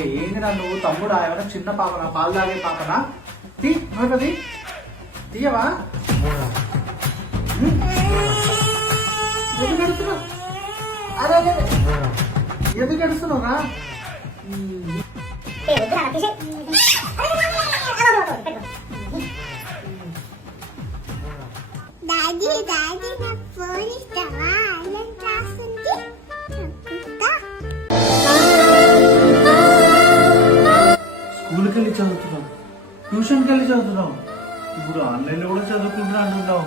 ఏందిరా నువ్వు తమ్ముడు ఏమైనా చిన్న పాపనా పాలు తాగే పాపనా తీ నోటది తీయవా ఎందుకు గడుస్తున్నావు అదే అదే ఎందుకు గడుస్తున్నావురా డాడీ డాడీ నా ఫోన్ ఇస్తావా ఆన్లైన్ క్లాస్ ఉంది స్కూల్కి వెళ్ళి చదువుతున్నావు ట్యూషన్కి వెళ్ళి చదువుతున్నావు ఇప్పుడు ఆన్లైన్లో కూడా చదువుకుంటున్నా అంటున్నావు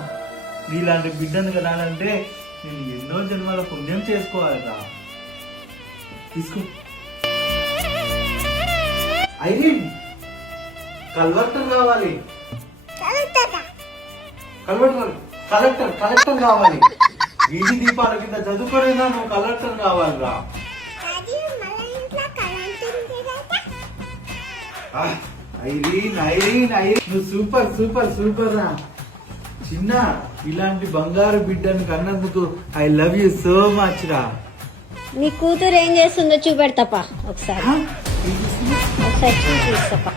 నీలాంటి బిడ్డను కనాలంటే నేను ఎన్నో జన్మల పుణ్యం చేసుకోవాలిరా తీసుకో ఐరిన్ కలెక్టర్ కావాలి కలెక్టర్ కావాలి వీధి దీపాల కింద చదువుకోలేదా నువ్వు కలెక్టర్ కావాలిరా ఐరీన్ ఐరీన్ ఐరీన్ నువ్వు సూపర్ సూపర్ సూపర్ రా చిన్న ఇలాంటి బంగారు బిడ్డను కన్నందుకు I love you so much రా నీ కూతురు ఏం చేస్తుందో చూపెడతాపా ఒకసారి చూపిస్తాపా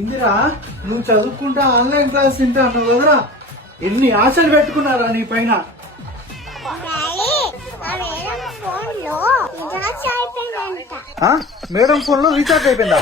ఇందిరా నువ్వు చదువుకుంటా ఆన్లైన్ క్లాస్ తింటా అన్నావు కదరా ఎన్ని ఆశలు పెట్టుకున్నారా నీ పైన మేడం ఫోన్ లో రీఛార్జ్ అయిపోయిందా